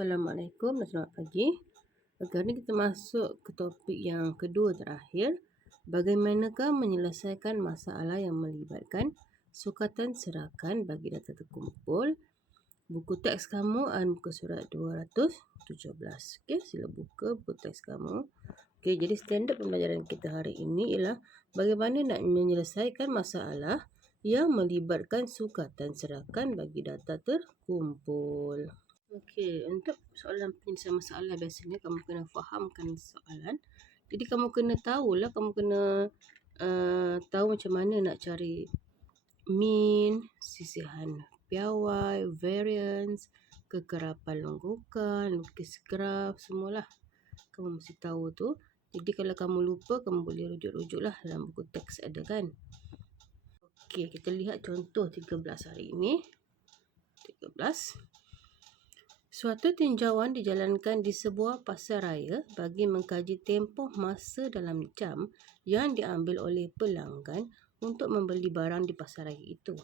Assalamualaikum dan selamat pagi. Sekarang ni kita masuk ke topik yang kedua terakhir. Bagaimanakah menyelesaikan masalah yang melibatkan sukatan serakan bagi data terkumpul? Buku teks kamu muka surat 217. Okey, sila buka buku teks kamu. Okey, jadi standard pembelajaran kita hari ini ialah bagaimana nak menyelesaikan masalah yang melibatkan sukatan serakan bagi data terkumpul. Okey, untuk soalan penyelesaian masalah biasanya kamu kena fahamkan soalan. Jadi kamu kena tahulah, kamu kena tahu macam mana nak cari mean, sisihan piawai, variance, kekerapan longgokan, lukis graf, semualah. Kamu mesti tahu tu. Jadi kalau kamu lupa, kamu boleh rujuk-rujuklah dalam buku teks ada kan. Okey, kita lihat contoh 13 hari ini. 13. Suatu tinjauan dijalankan di sebuah pasaraya bagi mengkaji tempoh masa dalam jam yang diambil oleh pelanggan untuk membeli barang di pasaraya itu.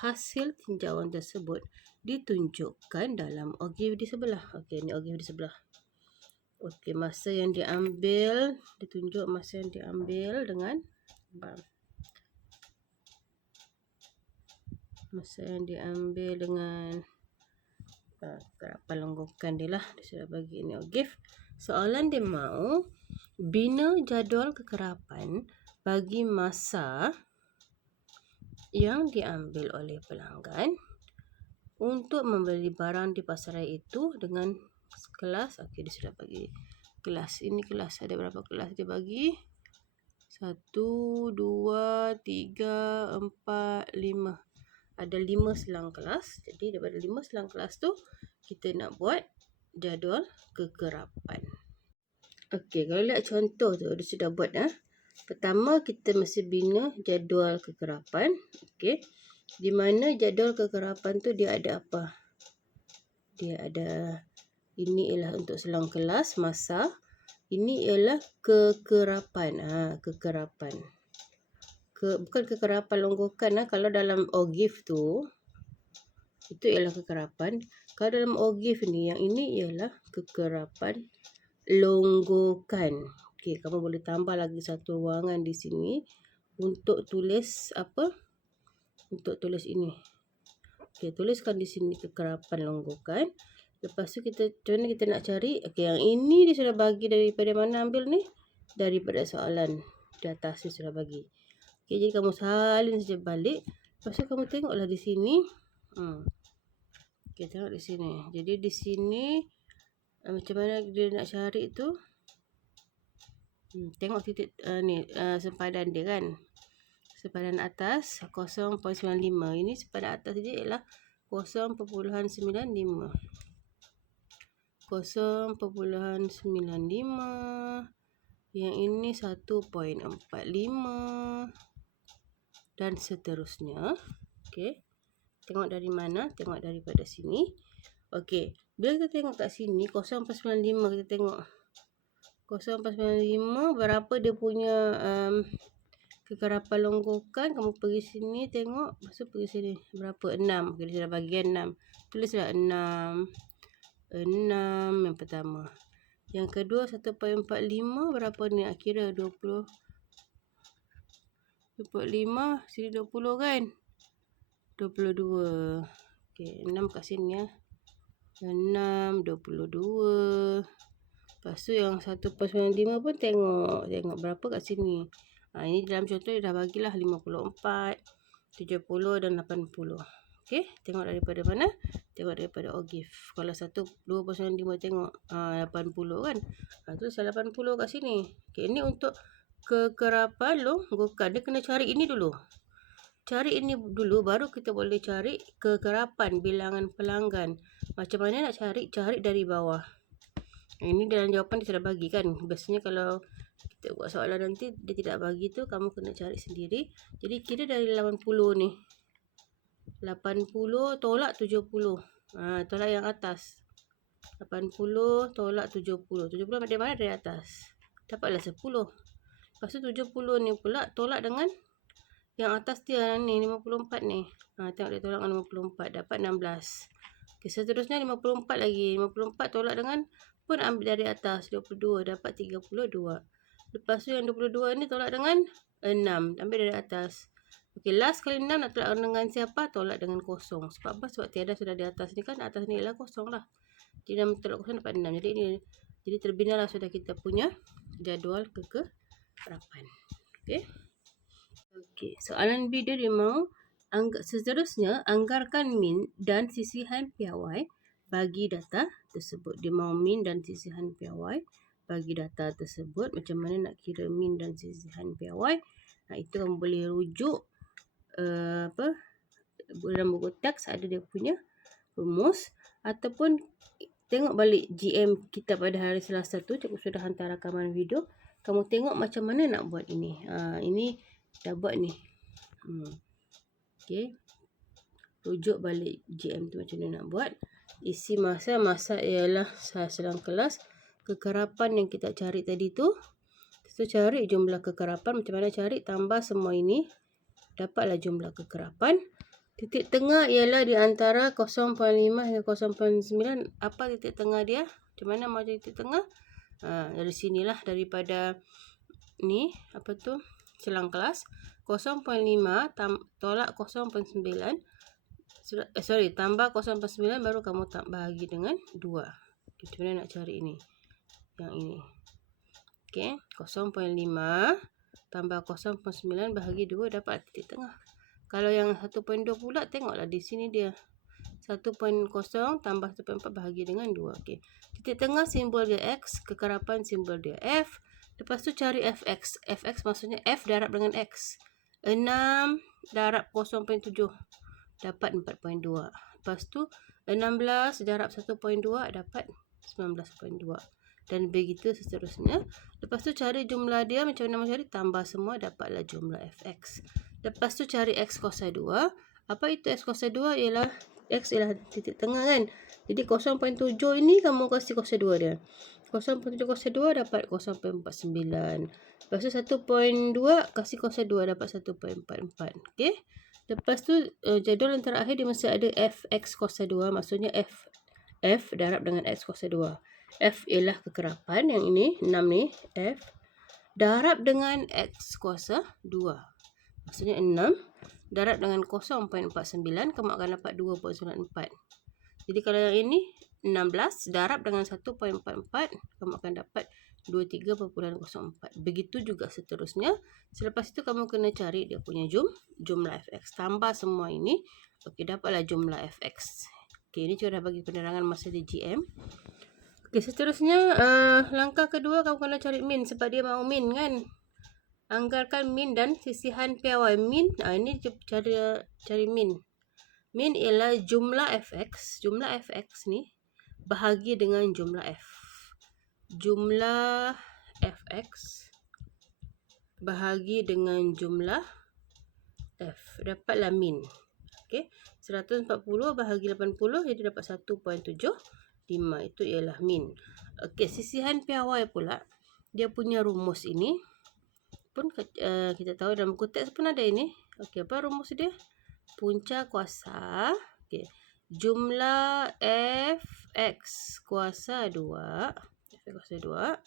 Hasil tinjauan tersebut ditunjukkan dalam ogif di sebelah. Okey, ni ogif di sebelah. Okey, masa yang diambil, ditunjuk masa yang diambil dengan kekerapan longgokan dia lah. Dia sudah bagi ni ogif. Soalan dia mau bina jadual kekerapan bagi masa yang diambil oleh pelanggan untuk membeli barang di pasaraya itu dengan kelas. Okey, dia sudah bagi kelas. Ini kelas, ada berapa kelas dia bagi? 1, 2, 3, 4, 5. Ada 5 selang kelas. Jadi daripada 5 selang kelas tu kita nak buat jadual kekerapan. Okey, kalau lihat contoh tu dia sudah buat Pertama kita mesti bina jadual kekerapan. Okey. Di mana jadual kekerapan tu dia ada apa? Dia ada, ini ialah untuk selang kelas masa. Ini ialah kekerapan. Kekerapan. Bukan kekerapan longgokan. Kalau dalam ogif tu, itu ialah kekerapan. Kalau dalam ogif ni, yang ini ialah kekerapan longgokan. Okey, kamu boleh tambah lagi satu ruangan di sini untuk tulis apa? Untuk tulis ini. Okey, tuliskan di sini kekerapan longgokan. Lepas tu macam mana kita nak cari? Okey, yang ini dia sudah bagi daripada mana ambil ni? Daripada soalan di atas dia sudah bagi. Okey, jadi kamu salin saja balik. Lepas tu kamu tengoklah di sini. Okey, tengok di sini. Jadi di sini macam mana dia nak cari tu? Tengok titik sempadan dia kan. Sempadan atas 0.95. Ini sempadan atas dia ialah 0.95. 0.95. Yang ini 1.45 dan seterusnya. Okey. Tengok dari mana? Tengok daripada sini. Okey. Bila kita tengok kat sini 0.95, kita tengok 0.95 berapa dia punya kekerapan longgokan. Kamu pergi sini tengok, lepas tu pergi sini. Berapa? 6. Okey, dia dah bagi 6. Tulislah 6. 6 yang pertama. Yang kedua 1.45 berapa ni? Kira 20. 25, sini 20 kan? 22. Okey, 6 kat sini 6, 22. Lepas tu yang 1.95 pun tengok berapa kat sini. Ini dalam contoh dia dah bagilah 54, 70 dan 80. Okey, tengok daripada mana? Tengok daripada ogif. Kalau 2.5 tengok 80 kan? Tu 80 kat sini. Okey, ini untuk kekerapan longgokan. Dia kena cari ini dulu. Cari ini dulu baru kita boleh cari kekerapan bilangan pelanggan. Macam mana nak cari? Cari dari bawah. Ini dalam jawapan dia sudah bagi kan. Biasanya kalau kita buat soalan nanti dia tidak bagi tu, kamu kena cari sendiri. Jadi kira dari 80 ni. 80 tolak 70. Tolak yang atas. 80 tolak 70. 70 dari mana? Dari atas. Dapatlah 10. Lepas tu 70 ni pula tolak dengan yang atas dia ni 54 ni. Tengok dia tolak dengan 54. Dapat 16. Okey, seterusnya 54 lagi. 54 tolak dengan pun ambil dari atas 22 dapat 32. Lepas tu yang 22 ni tolak dengan 6, ambil dari atas. Okey, last kali 6 nak tolak dengan siapa? Tolak dengan kosong. Sebab apa? Sebab tiada sudah di atas ni kan, atas ni ialah kosong lah. Jadi 6 tolak kosong dapat 6. Jadi terbinalah sudah kita punya jadual kekerapan. Okey. Okey, soalan B dia mahu seterusnya anggarkan min dan sisihan piawai bagi data tersebut. Dia mahu min dan sisihan piawai bagi data tersebut. Macam mana nak kira min dan sisihan piawai? Itu kamu boleh rujuk dalam buku teks ada dia punya rumus, ataupun tengok balik GM kita pada hari Selasa tu. Cikgu sudah hantar rakaman video. Kamu tengok macam mana nak buat ini. Ini dah buat ni. Okey. Rujuk balik GM tu macam mana nak buat. Isi masa ialah sedang kelas. Kekerapan yang kita cari tadi tu. Kita cari jumlah kekerapan. Macam mana cari? Tambah semua ini. Dapatlah jumlah kekerapan. Titik tengah ialah di antara 0.5 hingga 0.9. Apa titik tengah dia? Macam mana mau titik tengah? Dari sinilah, daripada ni, apa tu? Selang kelas. 0.5 tolak 0.9. Tambah 0.9 baru kamu bahagi dengan 2. Macam mana nak cari ini? Yang ini. Okey, 0.5 tambah 0.9 bahagi 2 dapat titik tengah. Kalau yang 1.2 pula, tengoklah di sini dia. 1.0 tambah 1.4 bahagi dengan 2. Okey. Titik tengah simbol dia X, kekerapan simbol dia F. Lepas tu cari Fx. Fx maksudnya F darab dengan X. 6 darab 0.7 dapat 4.2. Lepas tu 16 darab 1.2 dapat 19.2. Dan begitu seterusnya. Lepas tu cari jumlah dia. Macam mana cari? Tambah semua dapatlah jumlah Fx. Lepas tu cari X kuasa 2. Apa itu X kuasa 2? Ialah X ialah titik tengah kan. Jadi 0.7 ini kamu kasih kuasa 2 dia. 0.7 kuasa 2 dapat 0.49. Lepas tu 1.2 kasih kuasa 2 dapat 1.44. Okey. Lepas tu jadual yang terakhir dia mesti ada Fx kuasa 2. Maksudnya F darab dengan X kuasa 2. F ialah kekerapan yang ini 6 ni. F darab dengan X kuasa 2. Maksudnya 6 darab dengan 0.49, kamu akan dapat 2.94. Jadi kalau yang ini 16 darab dengan 1.44, kamu akan dapat 23.04. Begitu juga seterusnya. Selepas itu kamu kena cari dia punya jumlah Fx. Tambah semua ini. Okey, dapatlah jumlah Fx. Okey, ini sudah bagi penerangan masa di GM. Okey, seterusnya langkah kedua kamu kena cari min sebab dia mahu min kan. Anggarkan min dan sisihan piawai. Min, ini cari min. Min ialah jumlah Fx. Jumlah Fx ni bahagi dengan jumlah F. Jumlah Fx bahagi dengan jumlah F. Dapatlah min. Okey, 140 bahagi 80 jadi dapat 1.75. Itu ialah min. Okey, sisihan piawai pula. Dia punya rumus ini pun kita tahu dalam buku teks pun ada ini. Okey, apa rumus dia? Punca kuasa. Okey. Jumlah Fx kuasa 2. Fx kuasa 2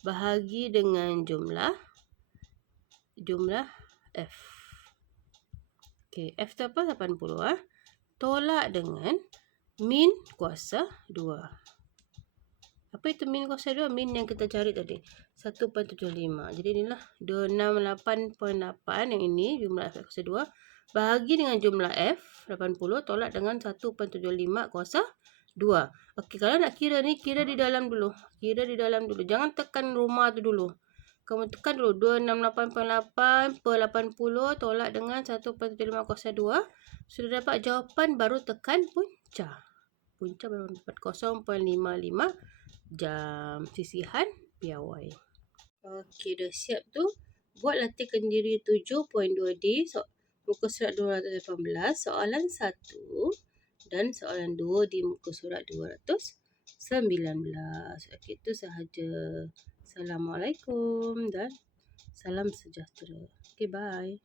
bahagi dengan jumlah F. Okey, F tu apa? 80. Tolak dengan min kuasa 2. Apa itu min kuasa 2? Min yang kita cari tadi. 1.75. Jadi inilah 268.8 yang ini jumlah F kuasa 2 bahagi dengan jumlah F 80 tolak dengan 1.75 kuasa 2. Okey, kalau nak kira ni kira di dalam dulu. Jangan tekan rumah tu dulu. Kamu tekan dulu 268.8 per 80 tolak dengan 1.75 kuasa 2. Sudah dapat jawapan baru tekan punca. Punca baru dapat 0.55 jam sisihan piawai. Okey, dah siap tu. Buat latihan diri 7.2D. Muka surat 218. Soalan 1 dan soalan 2 di muka surat 219. Okey, itu sahaja. Assalamualaikum dan salam sejahtera. Okey, bye.